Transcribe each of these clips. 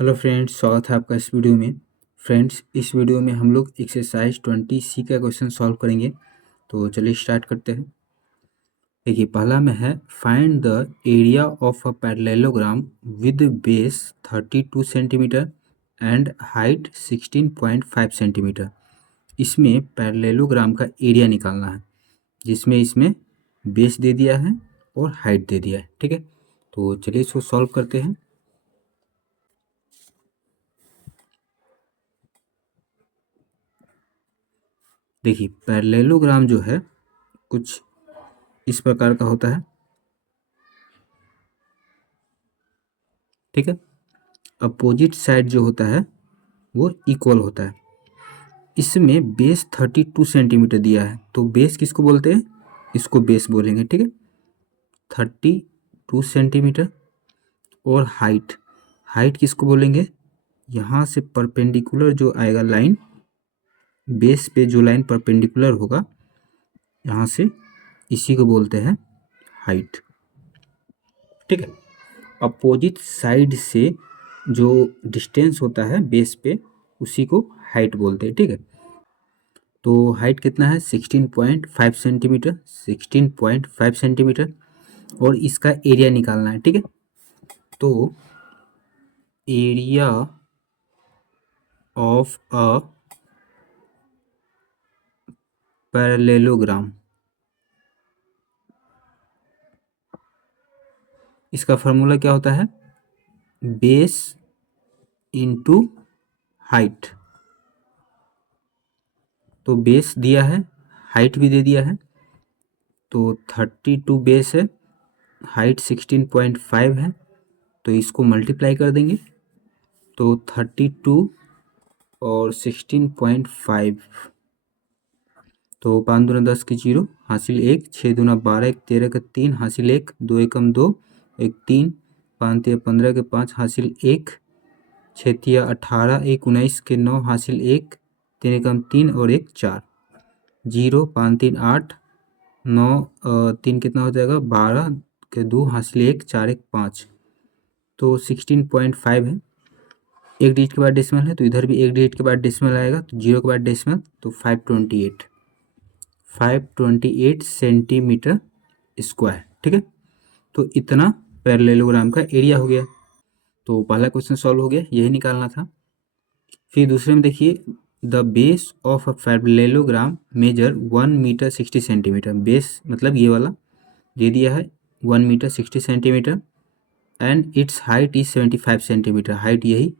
Hello friends, स्वागत है आपका इस वीडियो में। फ्रेंड्स, इस वीडियो में हम लोग एक्सरसाइज 20C का क्वेश्चन सॉल्व करेंगे। तो चलिए स्टार्ट करते हैं। देखिए, पहला में है find the area of a parallelogram with base 32 centimetre and height 16.5 centimetre. इसमें पैरेललोग्राम का एरिया निकालना है, जिसमें इसमें बेस दे दिया है और हाइट दे दिया है। ठीक है, तो चलिए इसको सॉल्व करते हैं। देखिए, पैरेललोग्राम जो है कुछ इस प्रकार का होता है। ठीक है, अपोजिट साइड जो होता है वो इक्वल होता है। इसमें बेस 32 सेंटीमीटर दिया है, तो बेस किसको बोलते हैं? इसको बेस बोलेंगे। ठीक है, 32 सेंटीमीटर। और हाइट, हाइट किसको बोलेंगे? यहाँ से परपेंडिकुलर जो आएगा लाइन, बेस पे जो लाइन परपेंडिकुलर होगा यहाँ से, इसी को बोलते हैं हाइट। ठीक है, अपोजिट साइड से जो डिस्टेंस होता है बेस पे, उसी को हाइट बोलते हैं। ठीक है, तो हाइट कितना है? 16.5 सेंटीमीटर, 16.5 सेंटीमीटर। और इसका एरिया निकालना है। ठीक है, तो एरिया ऑफ अ पैरेललोग्राम, इसका फॉर्मूला क्या होता है? Base into height. तो बेस दिया है, हाइट भी दे दिया है, तो 32 बेस है, हाइट 16.5 है, तो इसको मल्टीप्लाई कर देंगे। तो 32 और 16.5, तो 5 दूना 10 की 0, हासिल 1, 6 दूना 12, 1 13 का 3, हासिल 1, 2 एकम 2, 1 3, 5 तिया 15 के 5, हासिल 1, 6 तिया 18, 1 19 के 9, हासिल 1, 3 एकम 3 और 1 4, 0 5 3 8, 9 3 कितना हो जाएगा? 12 के 2, हासिल 1, 4 1 5, तो 16.5 है। एक डिजिट के बाद डेसिमल है, तो इधर भी एक डिजिट के बाद डेसिमल आएगा, तो 0 के बाद डेसिमल, तो 528 सेंटीमीटर स्क्वायर। ठीक है, तो इतना पैरेललोग्राम का एरिया हो गया। तो पहला क्वेश्चन सॉल्व हो गया, यही निकालना था। फिर दूसरे में देखिए, the base of a parallelogram measure 1 metre 60 centimetre. Base मतलब ये वाला दे दिया है 1 metre 60 centimetre and its height is 75 centimetre. Height यही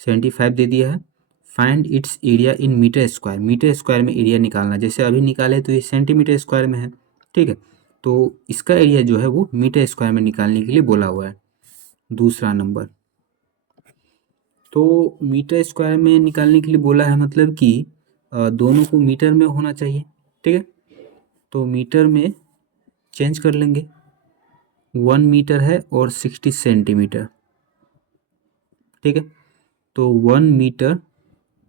75 दे दिया है। Find its area in metre square. Metre square में एरिया निकालना, जैसे अभी निकाले तो ये सेंटीमीटर स्क्वायर में है। ठीक है, तो इसका एरिया जो है वो मीटर स्क्वायर में निकालने के लिए बोला हुआ है। दूसरा नंबर, तो मीटर स्क्वायर में निकालने के लिए बोला है, मतलब कि दोनों को मीटर में होना चाहिए। ठीक है, तो मीटर में चेंज कर लेंगे। 1 मीटर है और 60 सेंटीमीटर। ठीक है, तो 1 मीटर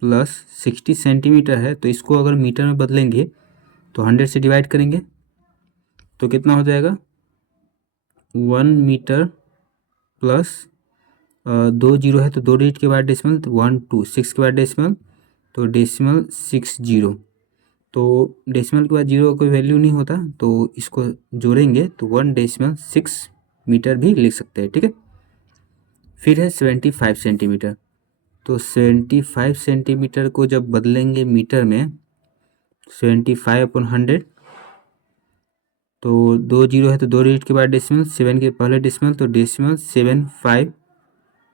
प्लस 60 सेंटीमीटर है, तो इसको अगर मीटर में बदलेंगे तो 100 से डिवाइड करेंगे, तो कितना हो जाएगा? 1 मीटर प्लस 2 जीरो है, तो 2 डिजिट के बाद डेसिमल, तो 1 2 6 के बाद डेसिमल, तो डेसिमल 6 जीरो। तो डेसिमल के बाद जीरो का कोई वैल्यू नहीं होता, तो इसको जोड़ेंगे तो 1.6 मीटर भी लिख सकते हैं। ठीक है, फिर है 75 सेंटीमीटर। तो 75 सेंटीमीटर को जब बदलेंगे मीटर में, 75/100, तो 2 जीरो है, तो 2 डिजिट के बाद डेसिमल, 7 के पहले डेसिमल, तो डेसिमल 75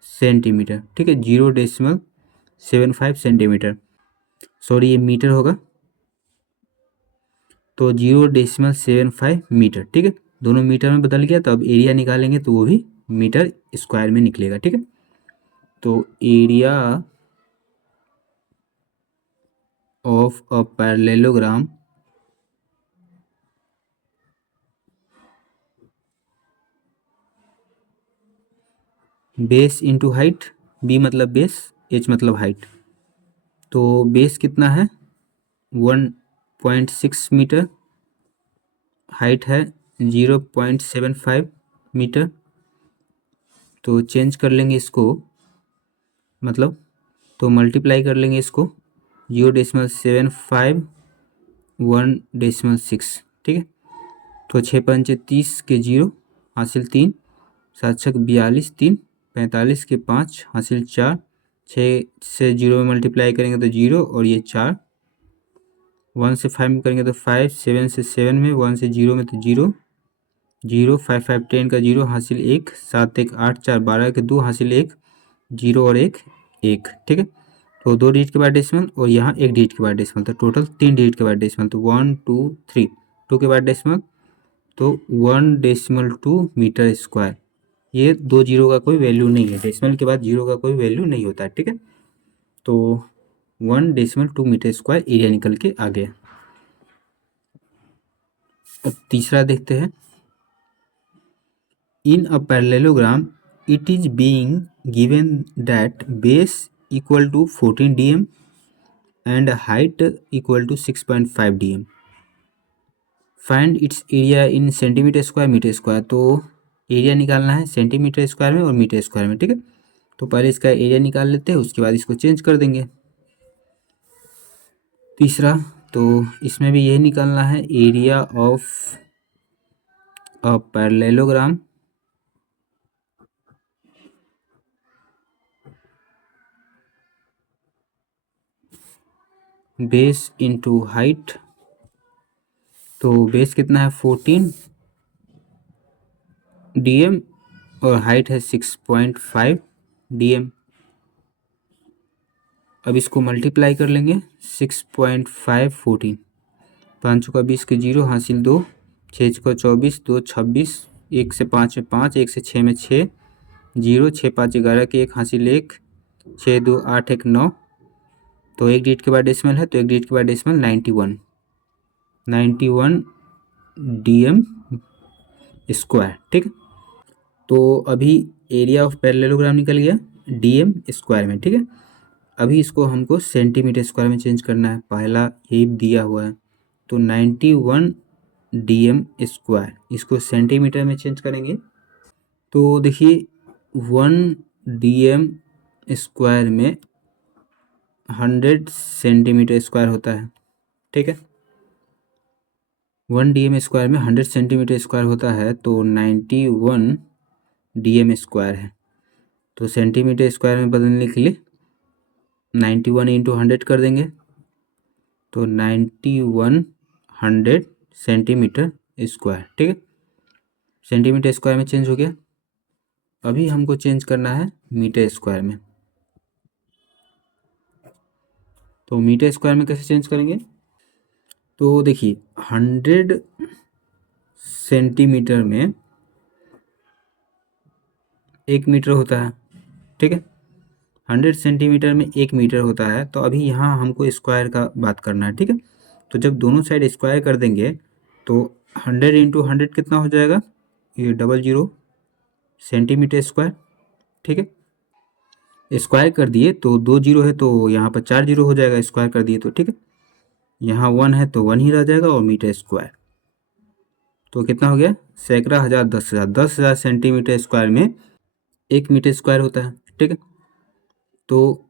सेंटीमीटर। ठीक है, 0.75 सेंटीमीटर, सॉरी ये मीटर होगा, तो 0.75 मीटर। ठीक है, दोनों मीटर में बदल गया, तो अब एरिया निकालेंगे तो वो भी मीटर स्क्वायर में निकलेगा। ठीक है, तो area of a parallelogram base into height, B मतलब बेस, एच मतलब हाइट। तो बेस कितना है? 1.6 मीटर, हाइट है 0.75 मीटर। तो चेंज कर लेंगे इसको, मतलब, तो मल्टीप्लाई कर लेंगे इसको 0.75 1.6, ठीक है। तो 6×5 30 के 0 हासिल 3, 7×6 42, 3 45 के 5 हासिल 4, 6 से 0 में मल्टीप्लाई करेंगे तो 0 और ये 4, 1 से 5 में करेंगे तो 5, 7 से 7 में, 1 से 0 में तो 0, 0 5 5 10 का 0 हासिल 1, 7 1 8 4 12 के 2 हासिल 1, 0 और 1 1, ठीक है। तो 2 डिजिट के बाद डेसिमल और यहाँ 1 डिजिट के बाद डेसिमल, तो टोटल 3 डिजिट के बाद डेसिमल, तो 1 2 3, 2 के बाद डेसिमल, तो 1.2 मीटर स्क्वायर। ये 2 जीरो का कोई वैल्यू नहीं है, डेसिमल के बाद 0 का कोई वैल्यू नहीं होता है, ठीक है। तो 1.2 मीटर स्क्वायर एरिया निकल के आ गया। अब तीसरा देखते हैं। In a parallelogram it is being given that base equal to 14 dm and height equal to 6.5 dm। Find its area in centimetre square metre square. तो एरिया निकालना है सेंटीमीटर स्क्वायर में और मीटर स्क्वायर में, ठीक है। तो पहले इसका एरिया निकाल लेते हैं, उसके बाद इसको चेंज कर देंगे। तीसरा, तो इसमें भी यही निकालना है, area of a parallelogram base into height. तो बेस कितना है 14 dm और हाइट है 6.5 dm। अब इसको मल्टीप्लाई कर लेंगे, 6.5 14, 5 का 20 के 0 हासिल 2, 6 का 24, 2 26, 1 से 5 में 5, 1 से 6 में 6, 0 6 5 11 के 1 हासिल 1, 6 2 8 1 9। तो 1 डिजिट के बाद डेसिमल है, तो 1 डिजिट के बाद डेसिमल 91 dm स्क्वायर, ठीक है। तो अभी एरिया ऑफ पैरेललोग्राम निकल गया dm स्क्वायर में, ठीक है। अभी इसको हमको सेंटीमीटर स्क्वायर में चेंज करना है, पहला यही दिया हुआ है। तो 91 dm स्क्वायर, इसको सेंटीमीटर में चेंज करेंगे। तो देखिए 1 dm स्क्वायर में 100 सेंटीमीटर स्क्वायर होता है, ठीक है। 1 dm स्क्वायर में 100 सेंटीमीटर स्क्वायर होता है, तो 91 dm स्क्वायर है। तो सेंटीमीटर स्क्वायर में बदलने के लिए 91 इंटू 100 कर देंगे, तो 9100 सेंटीमीटर स्क्वायर, ठीक है। सेंटीमीटर स्क्वायर में चेंज हो गया। अभी हमको चेंज करना है मीटर स्क्वायर में। तो मीटर स्क्वायर में कैसे चेंज करेंगे? तो देखिए 100 सेंटीमीटर में 1 मीटर होता है, ठीक है। 100 सेंटीमीटर में 1 मीटर होता है, तो अभी यहाँ हमको स्क्वायर का बात करना है, ठीक है। तो जब दोनों साइड स्क्वायर कर देंगे तो 100 इंटू 100 कितना हो जाएगा, ये 00 सेंटीमीटर स्क्वायर, ठीक है। स्क्वायर कर दिए तो 2 जीरो है, तो यहाँ पर 4 जीरो हो जाएगा, स्क्वायर कर दिए तो, ठीक है। यहाँ 1 है तो 1 ही रह जाएगा और मीटर स्क्वायर। तो कितना हो गया, सैकड़ा, हज़ार, 10,000, 10,000 सेंटीमीटर स्क्वायर में 1 मीटर स्क्वायर होता है, ठीक है। तो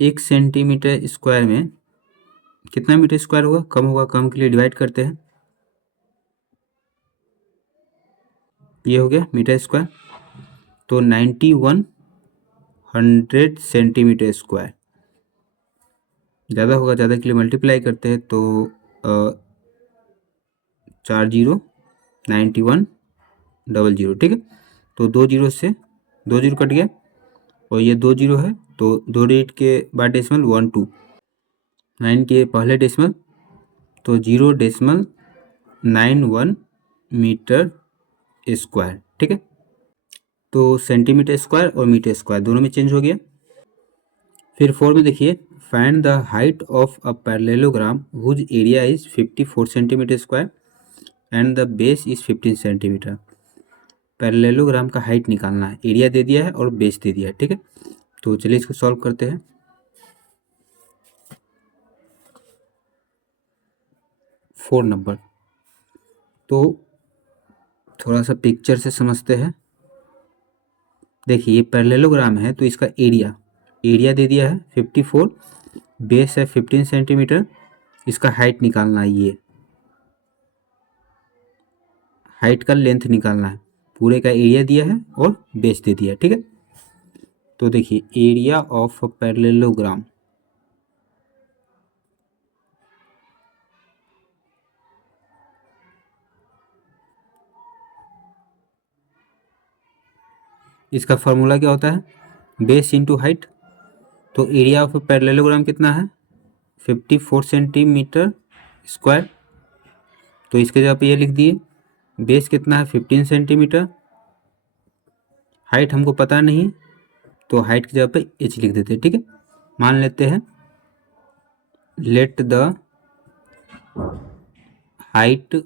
1 सेंटीमीटर स्क्वायर में कितना मीटर स्क्वायर होगा, कम होगा, कम के लिए डिवाइड करते हैं, ये हो गया मीटर स्क्वायर। तो 9100 सेंटीमीटर स्क्वायर, ज़्यादा होगा, ज़्यादा के लिए मल्टीप्लाई करते हैं, तो 4 जीरो 9100, ठीक है। तो 2 जीरो से 2 जीरो कट गया और ये 2 जीरो है, तो 2 डिजिट के बाद डेसिमल 1 2, 9 के पहले डेसिमल, तो 0.91 मीटर स्क्वायर, ठीक है। तो सेंटीमीटर स्क्वायर और मीटर स्क्वायर दोनों में चेंज हो गया। फिर 4 में देखिए, find the height of a parallelogram whose area is 54 centimetre square and the base is 15 centimetre. Parallelogram का हाइट निकालना है, एरिया दे दिया है और बेस दे दिया है, ठीक है। तो चलिए इसको सॉल्व करते हैं। 4 नंबर, तो थोड़ा सा पिक्चर से समझते हैं। देखिए ये पैरेललोग्राम है, तो इसका एरिया एरिया दे दिया है 54, बेस है 15 सेंटीमीटर, इसका हाइट निकालना है, ये हाइट का लेंथ निकालना है, पूरे का एरिया दिया है और बेस दे दिया है, ठीक है। तो देखिए एरिया ऑफ पैरेललोग्राम, इसका फॉर्मूला क्या होता है, बेस इंटू हाइट। तो एरिया ऑफ पैरेललोग्राम कितना है 54 सेंटीमीटर स्क्वायर, तो इसके जगह पे ये लिख दिए। बेस कितना है 15 सेंटीमीटर, हाइट हमको पता नहीं तो हाइट की जगह पे h लिख देते हैं, ठीक है। मान लेते हैं let the height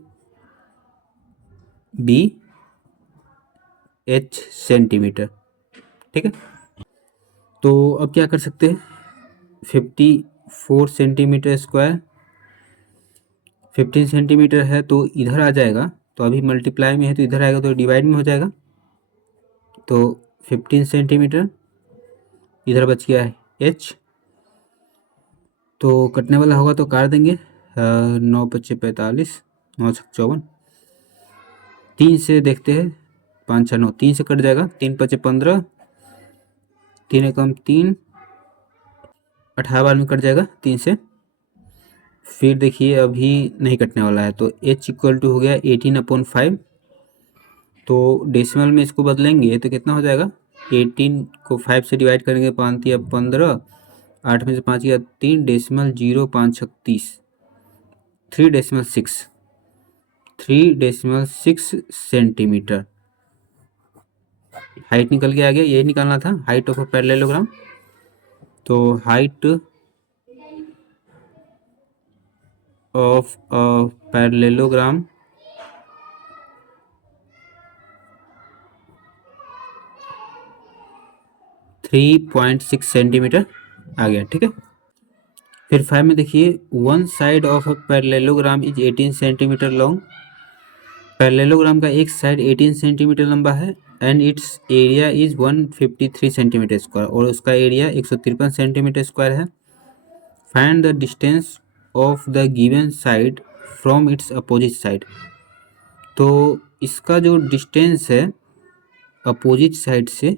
be h centimetre, ठीक है। तो अब क्या कर सकते हैं, 54 सेंटीमीटर स्क्वायर 15 सेंटीमीटर है तो इधर आ जाएगा, तो अभी मल्टीप्लाई में है तो इधर आएगा तो डिवाइड में हो जाएगा। तो 15 सेंटीमीटर इधर बच गया है h, तो कटने वाला होगा तो काट देंगे। 9 × 5 = 45, 9 × 6 = 54, 3 से देखते हैं, 5 × 6 = 9, 3 से कट जाएगा, 3 × 5 = 15, 3 एकम 3, 18 बार में कट जाएगा 3 से। फिर देखिए अभी नहीं कटने वाला है तो h = हो गया 18/5, तो डेसिमल में इसको बदलेंगे तो कितना हो जाएगा, 18 को 5 से डिवाइड करेंगे, 5 × 3 = 15, 8 में से 5 गया 3, डेसिमल 0, 5 × 36, 3.6 सेंटीमीटर हाइट निकल के आ गया। यही निकालना था हाइट ऑफ अ पैरेललोग्राम। तो height of a parallelogram (3.6 centimetre) आ गया, ठीक है। फिर 5 में देखिए, one side of a parallelogram is 18 centimetre long. Parallelogram का एक साइड 18 सेंटीमीटर लंबा है and its area is 153 centimetre square, और उसका एरिया 153 सेंटीमीटर स्क्वायर है। Find the distance of the given side from its opposite side. तो इसका जो डिस्टेंस है अपोजिट साइड से,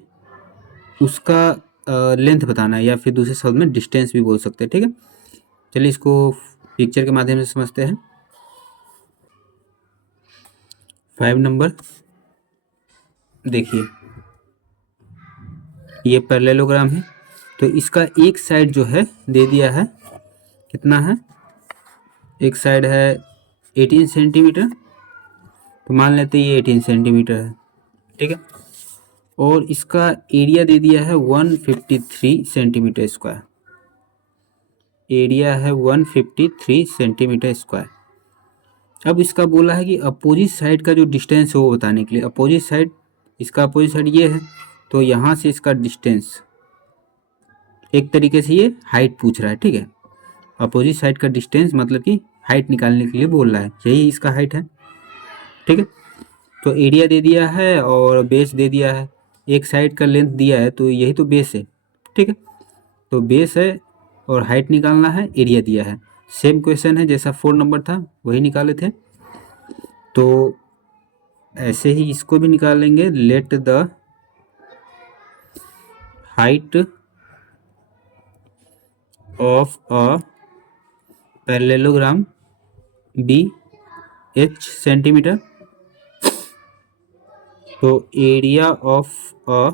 उसका लेंथ बताना है, या फिर दूसरे शब्द में डिस्टेंस भी बोल सकते हैं, ठीक है। चलिए इसको पिक्चर के माध्यम से समझते हैं। 5 नंबर देखिए, ये पैरेललोग्राम है, तो इसका एक साइड जो है दे दिया है, कितना है, एक साइड है 18 सेंटीमीटर, तो मान लेते हैं ये 18 सेंटीमीटर है, ठीक है। और इसका एरिया दे दिया है 153 सेंटीमीटर स्क्वायर, एरिया है 153 सेंटीमीटर स्क्वायर। अब इसका बोला है कि अपोजिट साइड का जो डिस्टेंस है वो बताने के लिए, अपोजिट साइड, इसका अपोजिट साइड ये है, तो यहाँ से इसका डिस्टेंस, एक तरीके से ये हाइट पूछ रहा है, ठीक है। अपोजिट साइड का डिस्टेंस मतलब कि हाइट निकालने के लिए बोल रहा है, यही इसका हाइट है, ठीक है। तो एरिया दे दिया है और बेस दे दिया है, एक साइड का लेंथ दिया है तो यही तो बेस है, ठीक है। तो बेस है और हाइट निकालना है, एरिया दिया है। सेम क्वेश्चन है जैसा 4 नंबर था वही निकाले थे, तो ऐसे ही इसको भी निकाल लेंगे। Let the height of a parallelogram be h centimetre, तो area of a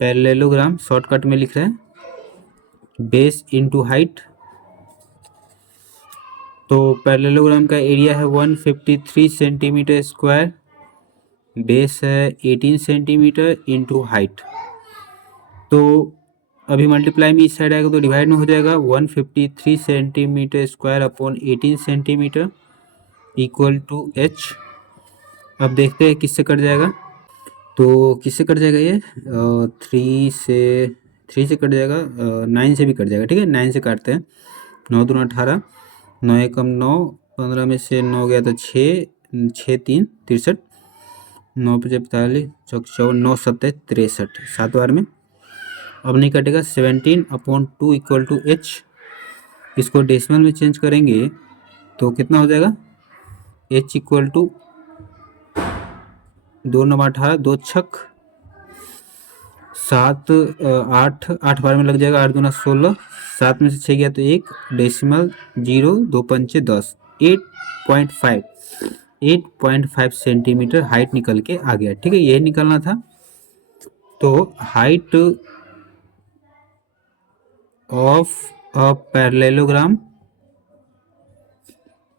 parallelogram shortcut में लिख रहे हैं, बेस इंटू हाइट। तो पैरेललोग्राम का एरिया है 153 सेंटीमीटर स्क्वायर, बेस है 18 सेंटीमीटर इंटू हाइट। तो अभी मल्टीप्लाई में इस साइड आएगा तो डिवाइड में हो जाएगा, 153 centimetre square upon 18 centimetre equal to h। अब देखते हैं किससे कट जाएगा, तो किससे कट जाएगा ये, 3 से कट जाएगा, 9 से भी कट जाएगा, ठीक है। 9 से काटते हैं, 9 दूना 18, 9 एकम 9, 15 में से 9 गया तो 6, 6 3 63, 9×45 चौक 9×7 = 63, 7 बार में। अब नहीं कटेगा। 17/2 = h। इसको डेसिमल में चेंज करेंगे तो कितना हो जाएगा? h = 2 9 18, 2 छक 7 8, 8 बार में लग जाएगा। 8 दूना 16, 7 में से 6 गया तो 1, डेसिमल 0, 2 पंचे 10, 8.5 सेंटीमीटर हाइट निकल के आ गया। ठीक है, यही निकलना था। तो हाइट ऑफ अ पैरेललोग्राम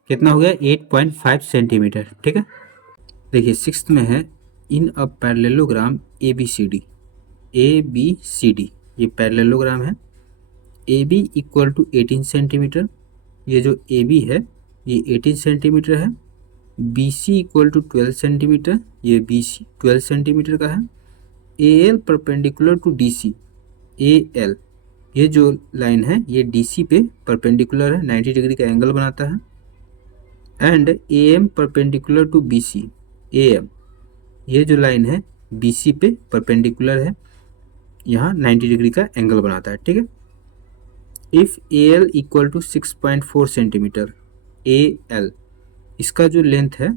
कितना हो गया? 8.5 सेंटीमीटर। ठीक है, देखिए 6th में है इन अ पैरेललोग्राम ABCD। ABCD ये पैरेललोग्राम है। AB = 18 centimetre. ये जो AB है ये 18 सेंटीमीटर है। BC = 12 centimetre. ये BC 12 सेंटीमीटर का है। AL perpendicular to DC। AL ये जो लाइन है ये DC पे परपेंडिकुलर है, 90 डिग्री का एंगल बनाता है। And AM perpendicular to BC। AM ये जो लाइन है BC पे परपेंडिकुलर है, यहाँ 90 डिग्री का एंगल बनाता है। ठीक है, इफ AL = 6.4 सेंटीमीटर, AL इसका जो लेंथ है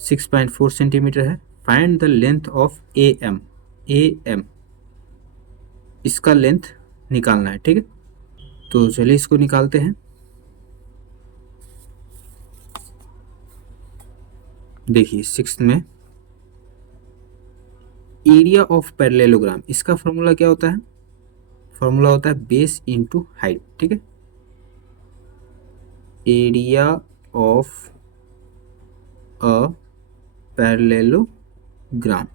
6.4 सेंटीमीटर है। Find the length of AM। AM इसका लेंथ निकालना है। ठीक है, तो चलिए इसको निकालते हैं। देखिए 6th में एरिया ऑफ पैरेललोग्राम, इसका फॉर्मूला क्या होता है? फॉर्मूला होता है बेस इंटू हाइट। ठीक है, area of a parallelogram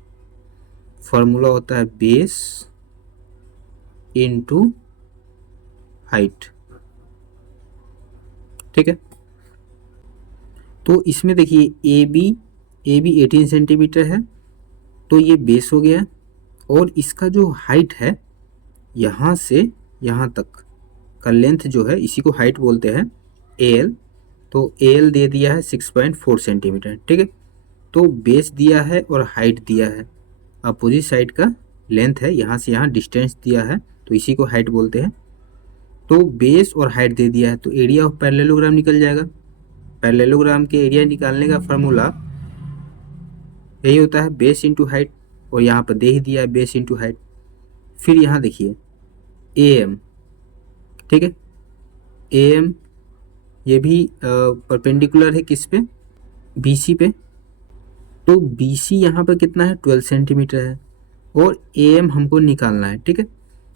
formula होता है बेस इंटू हाइट। ठीक है, तो इसमें देखिए AB 18 सेंटीमीटर है तो ये बेस हो गया, और इसका जो हाइट है यहाँ से यहाँ तक का लेंथ जो है इसी को हाइट बोलते हैं, AL। तो AL दे दिया है 6.4 सेंटीमीटर। ठीक है, तो बेस दिया है और हाइट दिया है, अपोजिट साइड का लेंथ है, यहाँ से यहाँ डिस्टेंस दिया है तो इसी को हाइट बोलते हैं। तो बेस और हाइट दे दिया है तो एरिया ऑफ पैरेललोग्राम निकल जाएगा। पैरेललोग्राम के एरिया निकालने का फार्मूला यही होता है बेस इंटू हाइट, और यहाँ पर दे ही दिया है बेस इंटू हाइट। फिर यहाँ देखिए AM। ठीक है, AM ये भी परपेंडिकुलर है किस पे? BC पे। तो BC यहाँ पर कितना है? 12 सेंटीमीटर है, और AM हमको निकालना है। ठीक है,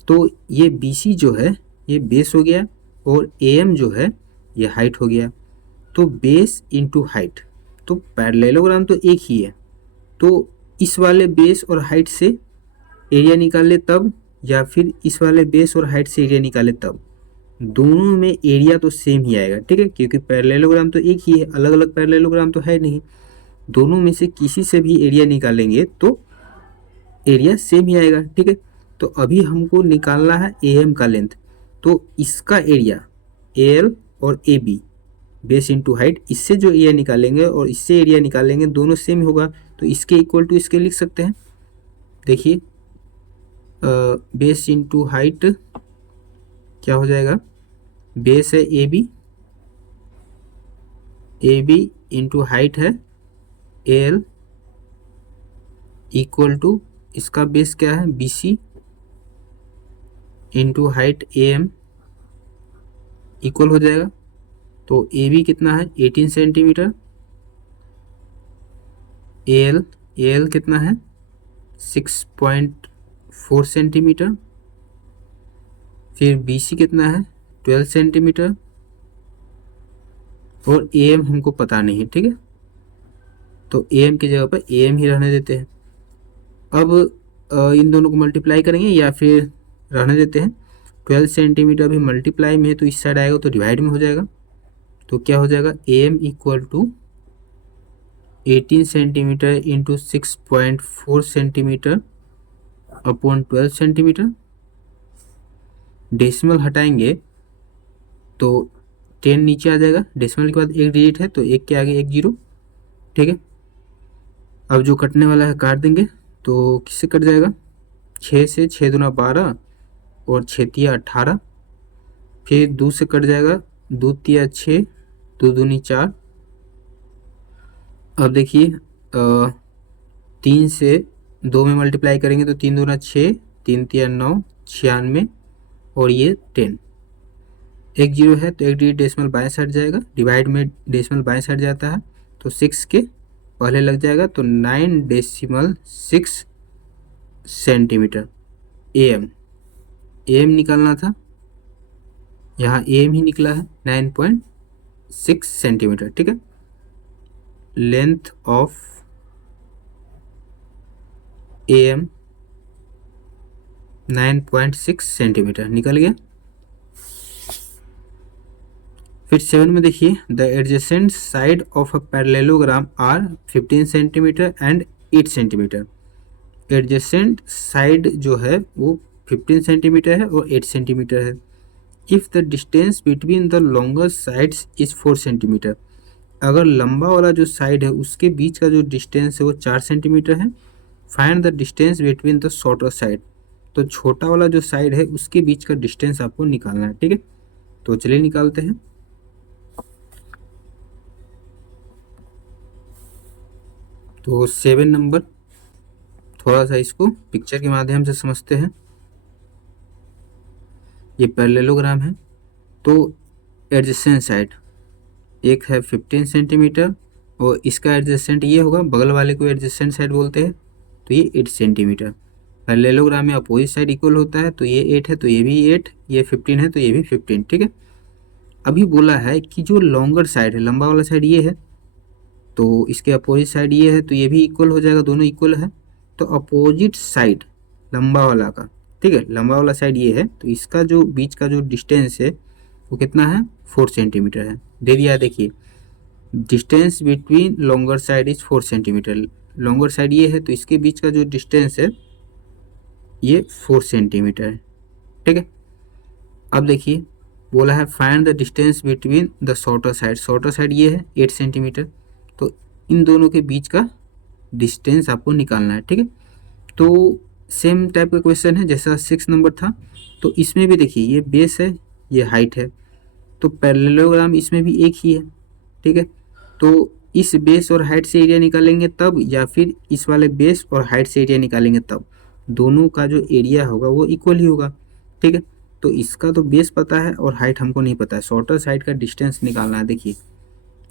तो ये BC जो है ये बेस हो गया, और AM जो है ये हाइट हो गया। तो बेस इंटू हाइट, तो पैरेललोग्राम तो एक ही है, तो इस वाले बेस और हाइट से एरिया निकाले तब, या फिर इस वाले बेस और हाइट से एरिया निकाले तब, दोनों में एरिया तो सेम ही आएगा। ठीक है, क्योंकि पैरेललोग्राम तो एक ही है, अलग अलग पैरेललोग्राम तो है नहीं। दोनों में से किसी से भी एरिया निकालेंगे तो एरिया सेम ही आएगा। ठीक है, तो अभी हमको निकालना है AM का लेंथ, तो इसका एरिया AL और AB बेस इंटू हाइट, इससे जो एरिया निकालेंगे और इससे एरिया निकालेंगे दोनों सेम होगा, तो इसके इक्वल टू इसके लिख सकते हैं। देखिए बेस इंटू हाइट क्या हो जाएगा? बेस है AB इंटू हाइट है AL इक्वल टू इसका बेस क्या है? BC into height AM equal हो जाएगा। तो AB कितना है? 18 सेंटीमीटर। AL कितना है? 6.4 सेंटीमीटर। फिर BC कितना है? 12 सेंटीमीटर, और AM हमको पता नहीं है। ठीक है, तो AM की जगह पर AM ही रहने देते हैं। अब इन दोनों को मल्टीप्लाई करेंगे या फिर रहने देते हैं। 12 सेंटीमीटर भी मल्टीप्लाई में है तो इस साइड आएगा तो डिवाइड में हो जाएगा। तो क्या हो जाएगा? AM equal to 18 centimetre into 6.4 centimetre upon 12 centimetre. Decimal हटाएंगे तो 10 नीचे आ जाएगा। डेसिमल के बाद एक डिजिट है तो एक के आगे एक जीरो। ठीक है, अब जो कटने वाला है काट देंगे, तो किससे कट जाएगा, 6 से, 6 दूना 12 और 6 तिया 18, फिर 2 से कट जाएगा, 2 तिया 6, 2 दूनी 4। अब देखिए 3 से 2 में मल्टीप्लाई करेंगे तो 3 दूना 6, 3 तिया 9, 96 और ये 10। एक जीरो है तो एक डिजिट डेसिमल बाएं साइड जाएगा, डिवाइड में डेसिमल बाएं साइड जाता है तो 6 के पहले लग जाएगा, तो 9.6 सेंटीमीटर एम। एम निकालना था, यहाँ एम ही निकला है 9.6 सेंटीमीटर। ठीक है, लेंथ ऑफ एम 9.6 सेंटीमीटर निकल गया। फिर 7 में देखिए, the adjacent side of a parallelogram are 15 centimetre and 8 centimetre. Adjacent side जो है वो 15 सेंटीमीटर है और 8 सेंटीमीटर है। If the distance between the longer sides is 4 centimetre. अगर लंबा वाला जो साइड है उसके बीच का जो डिस्टेंस है वो 4 सेंटीमीटर है। Find the distance between the shorter side. तो छोटा वाला जो साइड है उसके बीच का डिस्टेंस आपको निकालना है। ठीक है, तो चलिए निकालते हैं। तो 7 नंबर, थोड़ा सा इसको पिक्चर के माध्यम से समझते हैं। ये पैरेललोग्राम है, तो एडजेसेंट साइड एक है 15 सेंटीमीटर और इसका एडजेसेंट ये होगा, बगल वाले को एडजेसेंट साइड बोलते हैं, तो ये 8 सेंटीमीटर। पैरेललोग्राम में अपोजिट साइड इक्वल होता है, तो ये 8 है तो ये भी 8, ये 15 है तो ये भी 15। ठीक है, अभी बोला है कि जो लॉन्गर साइड है, लंबा वाला साइड ये है, तो इसके अपोजिट साइड ये है, तो ये भी इक्वल हो जाएगा, दोनों इक्वल है। तो अपोजिट साइड लंबा वाला का, ठीक है, लंबा वाला साइड ये है, तो इसका जो बीच का जो डिस्टेंस है वो कितना है, 4 सेंटीमीटर है। दे दिया है, देखिए distance between longer side is 4 centimetre. Longer side ये है तो इसके बीच का जो डिस्टेंस है ये 4 सेंटीमीटर है। ठीक है, अब देखिए बोला है find the distance between the shorter side. Shorter side ये है 8 सेंटीमीटर, तो इन दोनों के बीच का डिस्टेंस आपको निकालना है। ठीक है, तो सेम टाइप का क्वेश्चन है जैसा 6 नंबर था। तो इसमें भी देखिए ये बेस है, ये हाइट है, तो पैरेललोग्राम इसमें भी एक ही है। ठीक है, तो इस बेस और हाइट से एरिया निकालेंगे तब, या फिर इस वाले बेस और हाइट से एरिया निकालेंगे तब, दोनों का जो एरिया होगा वो इक्वल ही होगा। ठीक है, तो इसका तो बेस पता है और हाइट हमको नहीं पता है, शॉर्टर साइड का डिस्टेंस निकालना है। देखिए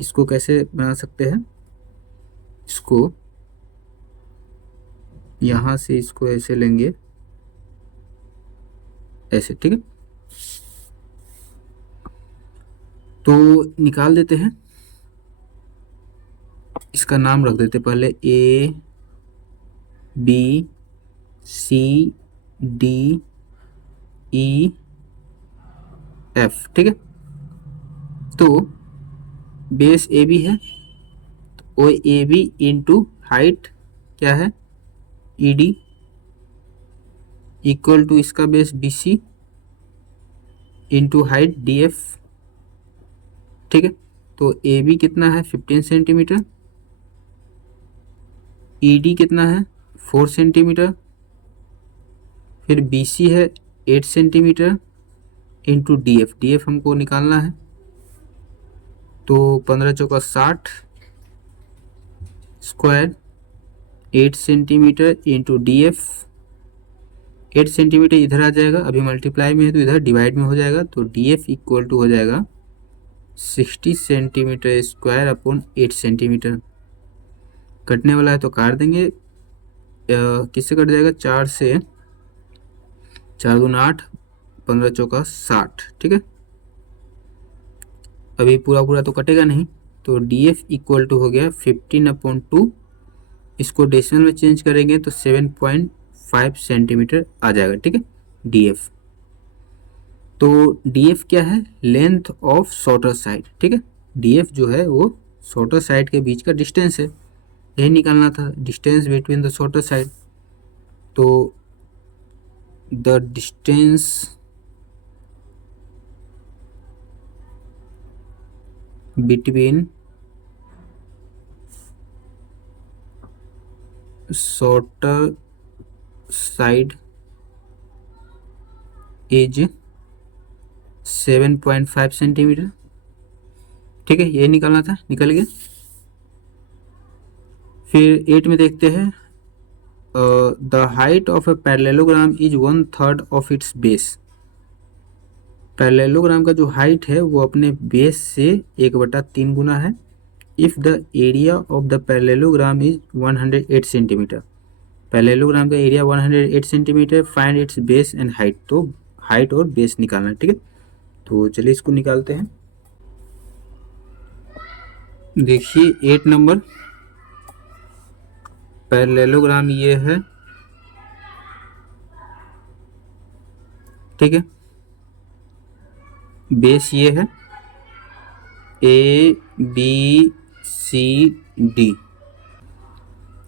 इसको कैसे बना सकते हैं, इसको यहाँ से इसको ऐसे लेंगे, ऐसे। ठीक है, तो निकाल देते हैं, इसका नाम रख देते पहले A B C D E F. ठीक है, तो बेस ए बी है, O A B into height क्या है, ई डी, इक्वल टू इसका base B C into height D F. ठीक है, तो ए बी कितना है 15 सेंटीमीटर, ई डी कितना है 4 सेंटीमीटर, फिर बी सी है 8 centimetre into D F. D F हमको निकालना है, तो 15 चौका 60 square 8 centimetre into D F. 8 centimetre इधर आ जाएगा, अभी मल्टीप्लाई में है तो इधर डिवाइड में हो जाएगा, तो डी एफ इक्वल टू हो जाएगा 60 सेंटीमीटर स्क्वायर अपॉन 8 सेंटीमीटर। कटने वाला है तो काट देंगे, किससे कट जाएगा, 4 से, 4 दूना 8, 15 चौका 60। ठीक है, अभी पूरा पूरा तो कटेगा नहीं, तो डी एफ इक्वल टू हो गया 15/2। इसको डेसिमल में चेंज करेंगे तो 7.5 सेंटीमीटर आ जाएगा। ठीक है, डी एफ, तो डी एफ क्या है, लेंथ ऑफ शॉर्टर साइड। ठीक है, डी एफ जो है वो शॉर्टर साइड के बीच का डिस्टेंस है, यही निकालना था, distance between the shorter side. तो the distance between shorter side is 7.5 centimetre. ठीक है, ये निकालना था, निकल गया। फिर 8 में देखते हैं, the height of a parallelogram is 1/3 of its base. Parallelogram का जो हाइट है वो अपने बेस से 1/3 गुना है। If the area of the parallelogram is 108 centimetre. Parallelogram का area 108 centimetre, find its base and height. तो हाइट और बेस निकालना है, ठीक है। तो चलिए इसको निकालते हैं। देखिए 8 नंबर पैरेललोग्राम ये है, ठीक है। बेस ये है ABCD,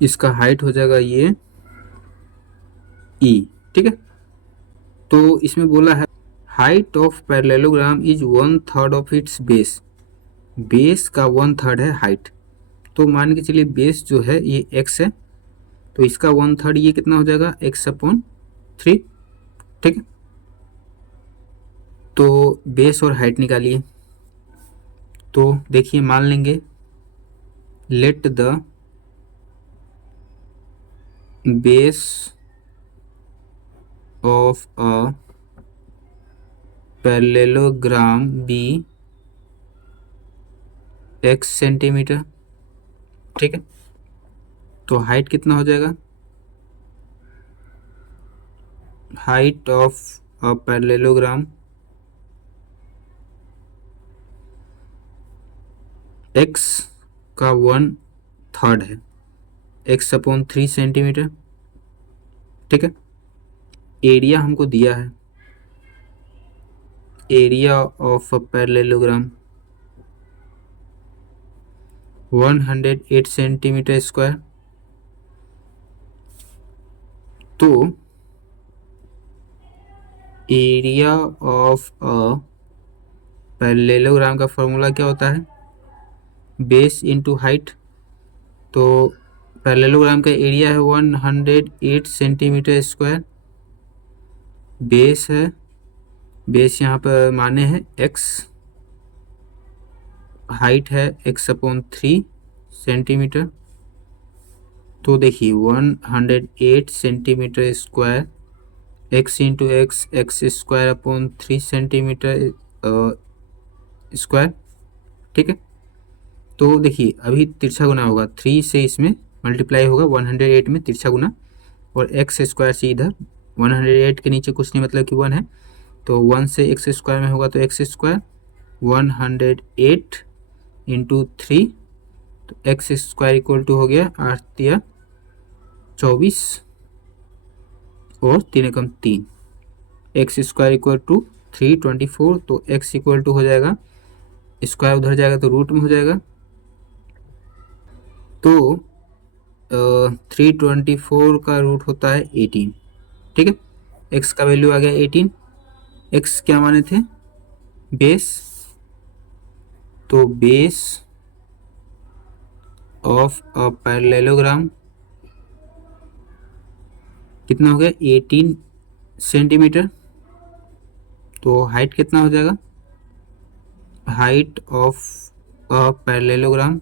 इसका हाइट हो जाएगा ये E, ठीक है। तो इसमें बोला है height of parallelogram is 1/3 of its base. Base का 1/3 है हाइट। तो मान के चलिए बेस जो है ये x है, तो इसका 1/3 ये कितना हो जाएगा, x/3, ठीक है। तो बेस और हाइट निकालिए। तो देखिए मान लेंगे let the base of a parallelogram be x centimetre, ठीक है। तो हाइट कितना हो जाएगा, height of a parallelogram x का 1/3 है, x/3 सेंटीमीटर, ठीक है। एरिया हमको दिया है, area of a parallelogram 108 centimetre square. तो एरिया ऑफ अ पैरेललोग्राम का फॉर्मूला क्या होता है, बेस इंटू हाइट। तो पैरेललोग्राम का एरिया है 108 सेंटीमीटर स्क्वायर, बेस है, बेस यहाँ पर माने हैं x, हाइट है x/3 सेंटीमीटर। तो देखिए 108 centimetre square, x into x, x²/3 centimetre square, ठीक है। तो देखिए अभी तिरछा गुना होगा, 3 से इसमें मल्टीप्लाई होगा, 108 में तिरछा गुना, और x² से इधर 108 के नीचे कुछ नहीं, मतलब कि 1 है, तो 1 से x² में होगा तो x², 108 इंटू 3, तो x² इक्वल टू हो गया 8 × 24 और 3 × 3, x² इक्वल टू 324। तो x इक्वल टू हो जाएगा, स्क्वायर उधर जाएगा तो रूट में हो जाएगा, तो 324 का रूट होता है 18, ठीक है। x का वैल्यू आ गया 18, x क्या माने थे, बेस। तो बेस ऑफ अ पैरेललोग्राम कितना हो गया, 18 सेंटीमीटर। तो हाइट कितना हो जाएगा, height of a parallelogram,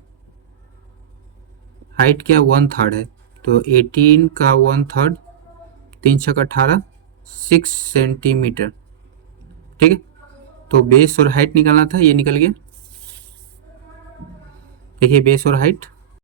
height क्या 1/3 है, तो 18 का 1/3, 3 × 18, 6 सेंटीमीटर, ठीक है। तो बेस और हाइट निकालना था, ये निकल गया। देखिए बेस और हाइट,